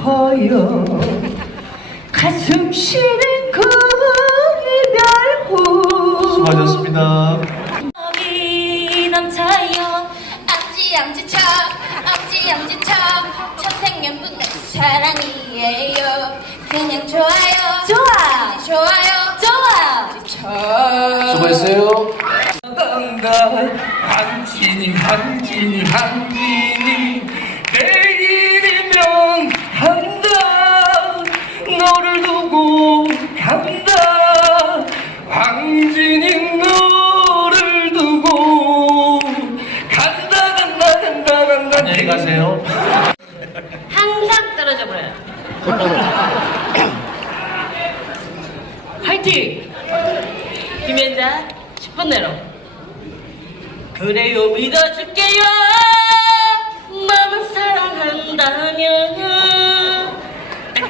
싶어요. 가슴 시린 그 이별 후 수고하셨습니다. 마음이 넘쳐요 암지 암지척 암지 암지척. 천생연분의 사랑이에요. 그냥 좋아요. 좋아 좋아요. 좋아 수고했어요. 한진이 한진이 한진이. 내 너를 두고 간다 황진이 너를 두고 간다 간다 간다 간다 안녕히 가세요. 항상 떨어져 버려요. 화이팅! 김현자 10분 내로. 그래요 믿어줄게요. 마음은 사랑한다면 딱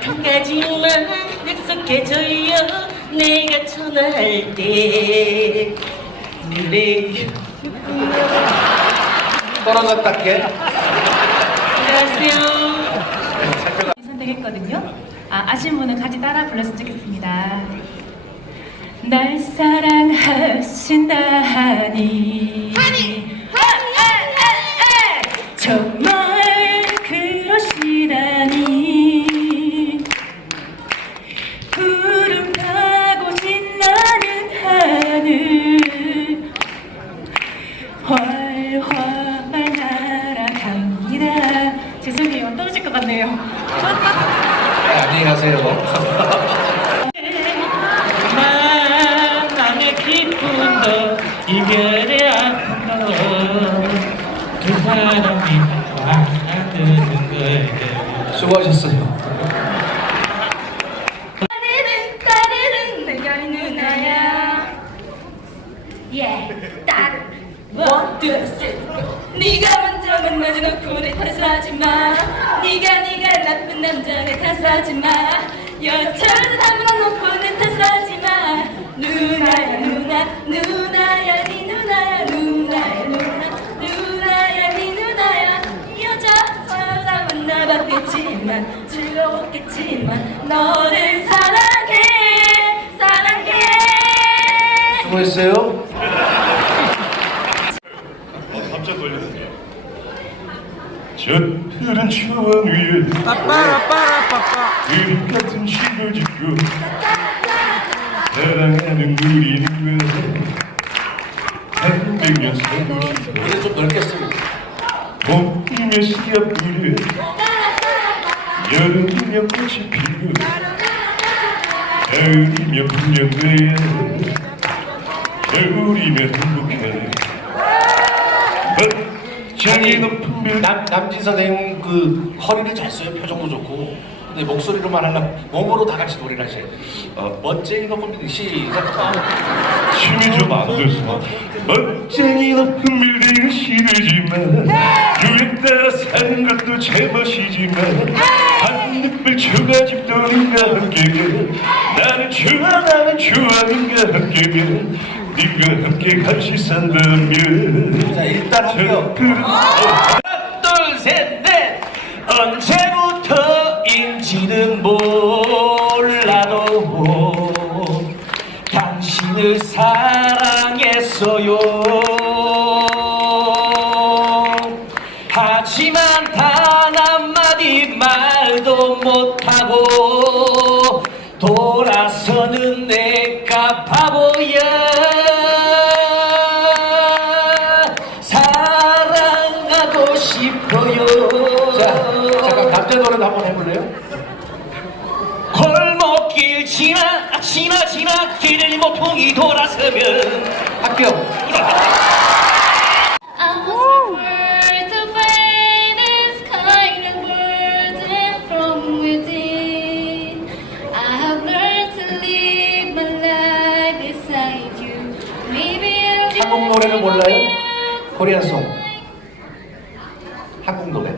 한 가지만 약속해줘요. 내가 전화할 때 그래요. 떨어졌다 게. 안녕하세요. 선택했거든요. 아, 아시는 분은 같이 따라 불렀으면 좋겠습니다. 날 사랑하신다 하니 정말 그러시다니 구름 타고 신나는 하늘 활활 날아갑니다. 죄송해요. 떨어질 것 같네요. 네, 안녕히 가세요. 만남의 기쁨도 이별의 아픔도 두 사람이 와닿는 거예요 수고하셨어요. 까르릉 까르릉 내가 누나야 예딱 Three 네가 먼저 만나줘놓고 내 탓하지 마. 네가 네가 나쁜 남자 내 탓하지 마. 여차를 담아 놓고 내 탓하지 마. 누나야 누나 누나야 네 누나야 누나야 누나 누나야 네 누나야. 여자 여자 만나봤겠지만 즐거웠겠지만 너를 사랑해 사랑해. 수고했어요. 저 푸른 초원 위에 그림 같은 집을 짓고 사랑하는 우리는 한백년 살고 싶어 노래 좀 넓게 쓰고. 봄이면 씨가 뿌려 여름이면 꽃이 피고 가을이면 풍년돼야 겨울이면 행복 해 멋쟁이 높은 별 남, 남진 선생님 그 허리를 잘 써요. 표정도 좋고. 근데 목소리로만 하려면 몸으로 다 같이 노래를 하셔요. 어, 멋쟁이 높은 시작. 춤이 좀 안 돼서 멋쟁이 높은 빌딩은 싫으지만 유행 따라 사는 것도 제멋이지만 한눈빛 초가집 도는가 함께 나는 좋아 나는 좋아 님과 함께 네가 함께 같이 산다면 자, 일단 어. 하나, 둘, 셋, 넷. 언제 남자 노래도 한번 해볼래요? 골목길 지나 지나 지나 길을 모퉁이 돌아서면 할게요 I was prepared to fight this kind of burden from within. I have learned to live my life beside you. Maybe I'll 한국 노래를 몰라요? just 코리안 송 한국 노래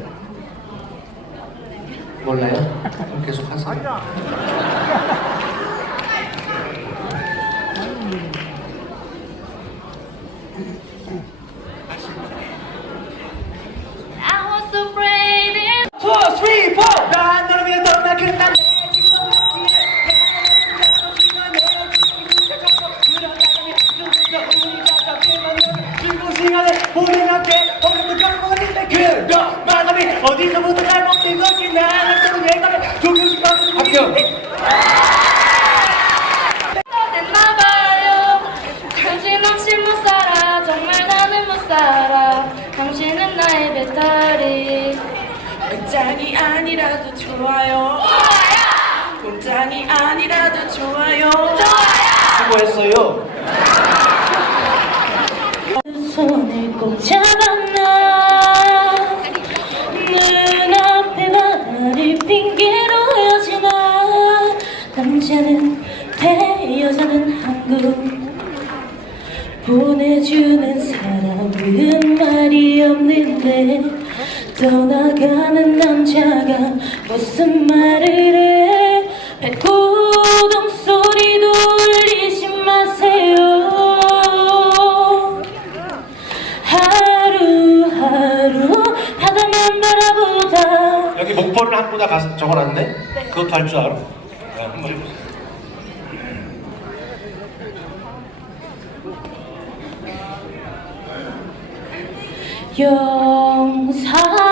볼래요? 그럼 계속 하세요. 어디서부터 잘못된 거지? 아니라도 좋아요. 짱이 아니라도 좋아요. 수고했어요. 손을 꼭 잡았 떠나가는 남자가 무슨 말을 해 배고동 소리도 울리지 마세요 하루하루 바다만 바라보다 여기 목포를 한 보다 가서 적어놨네? 그것도 할 줄 알아? 네, 한번 해보세요. 영산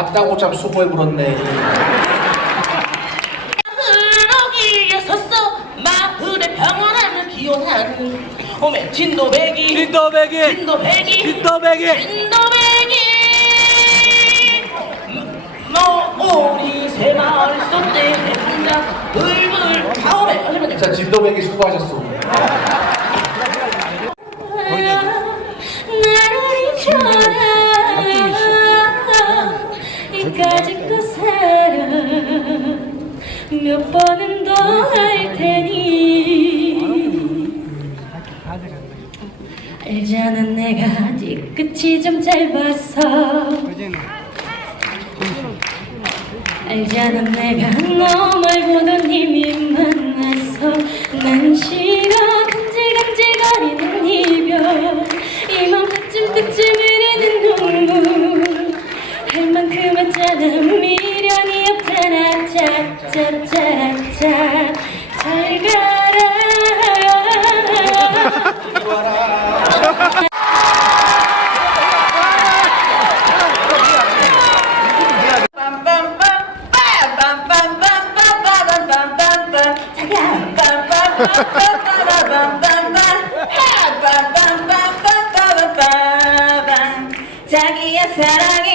아따고 참 수고해 불었네. 흐르기에 섰어. 마을의 평온함을 기원하는 오메 진도배기. 진도배기. 진도배기. 진도배기. 진도배기. 뭐 우리 새 마을 쏟대. 대풍장 불불 하시면 자, 진도백이 수고하셨어. 몇 번은 더 할 테니. 알잖아 내가 뒤끝이 좀 짧아서. 알잖아 내가 너 말고도 이미 만나서 난싫 자기야 사랑인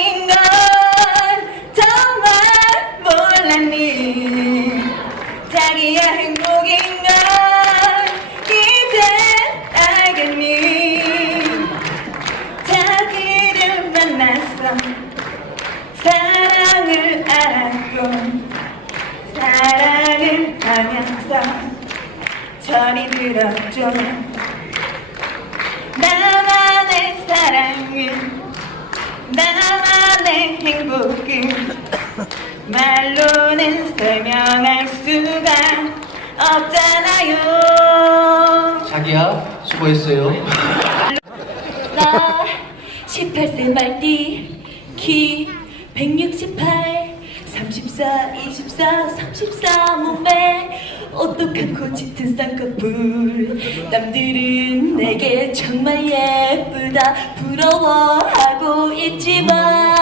철이 들었죠 나만의 사랑은 나만의 행복은 말로는 설명할 수가 없잖아요 자기야, 수고했어요. 나 18세 말띠 키 168 34 24 34 몸매 오똑하고 짙은 쌍꺼풀 남들은 내게 정말 예쁘다. 부러워하고 있지만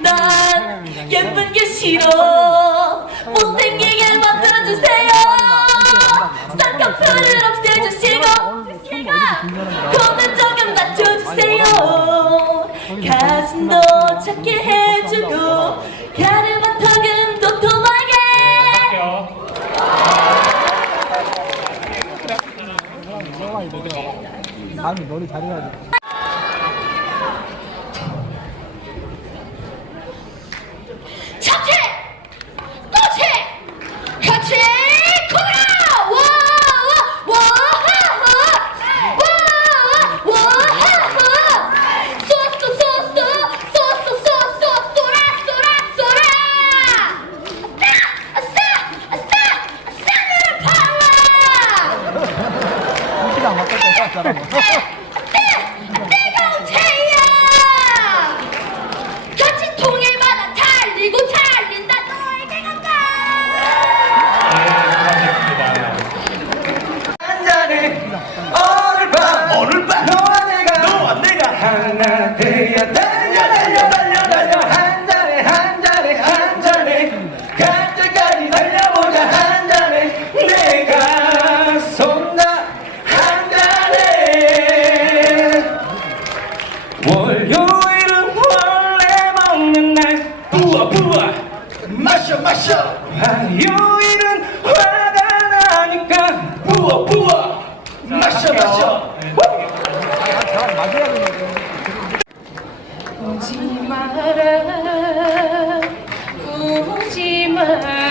난 예쁜 게 싫어. 못생기게 만들어주세요. 쌍꺼풀을 없애주시고 코는 조금 낮춰주세요. 가슴도 작게 가슴 마음이 너를 잘해야 돼. 월요일은 원래 먹는 날 부어 부어 마셔 마셔 화요일은 화가 나니까 부어 부어 마셔 마셔 오지 마라 오지 마라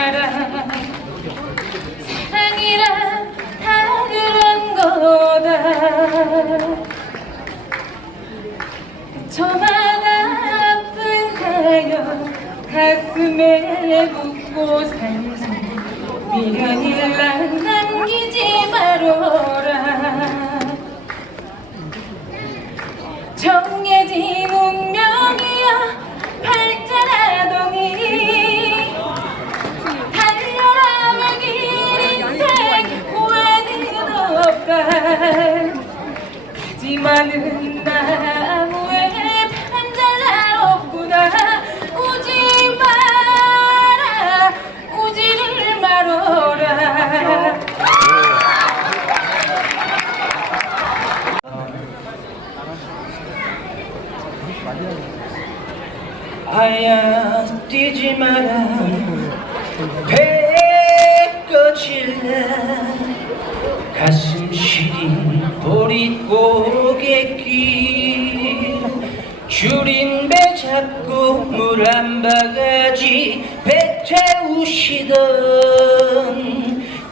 한 바가지 배 태우시던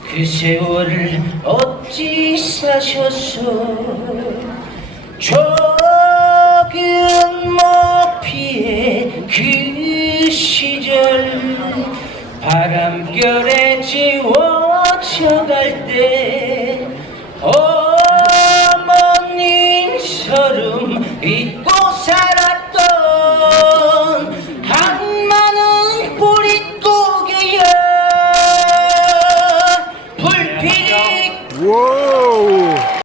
그 세월을 어찌 사셨소?